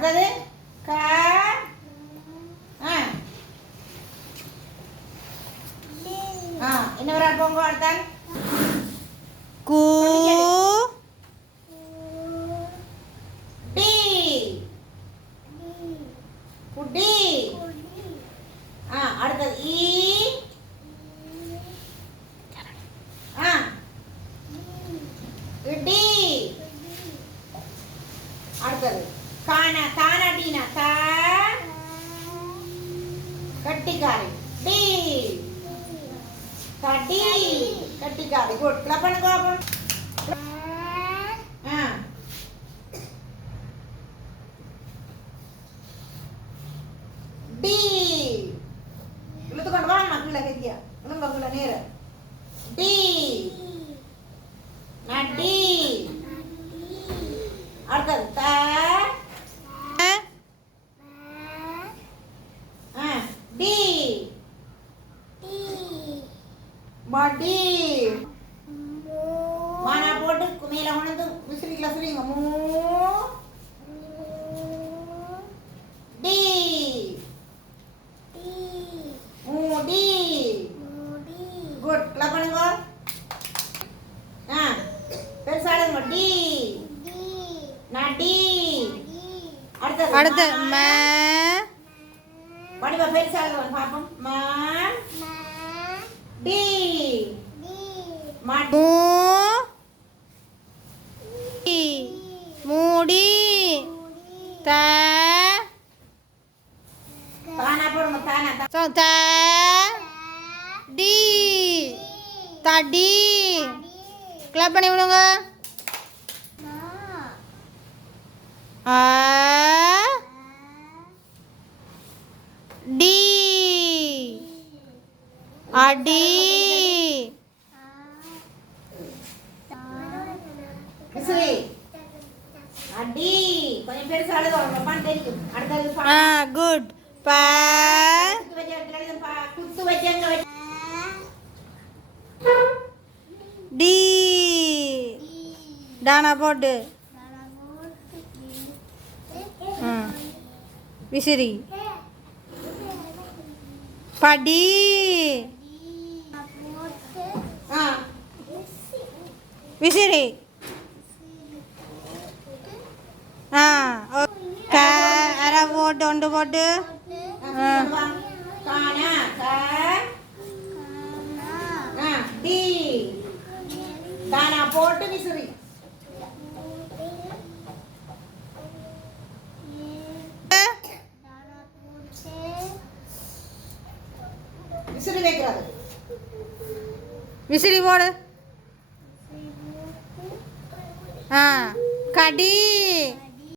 அடுத்தது க என்ன வர போங்க அடுத்தால் கு டி குடி அடுத்தது ஈ இடி அடுத்தது கானா தானா டீனா தா கட்டிக்காரி டி கட்டி கட்டிக்காரி குட் கிளப் பண்ணுங்க பாப்போம் டி இழுத்து கொண்டு வா மக்கள கதியா உங்க உள்ள நேர டி நடி அடுத்தது த டி படி மானா போட்டு மேல உணர்ந்து விசிறிக்கல சொல்லுங்க மூ டி மூடி குட் கிளப் பண்ணுங்க பெருசாடுங்க டி நடி அடுத்து ம வடிவ பெருசாடுங்க பாப்போம் ம டி மூ மூடி த தானா போடுங்க தானா த டி தடி கிளப் பண்ணி விடுங்க ஆ டி அடி விசிறி அடி கொஞ்சம் பெருசாடுங்க உங்க பான் தெரியும் அடுத்தது குட் ப குத்து வச்சங்க டி டானா போட்டு விசிறி படி விசிறி க அரை போட்டு ஒன்று போட்டு கானா டி தானா போட்டு விசிறி விசிறி வைக்கிறது விசிறி போடு கடி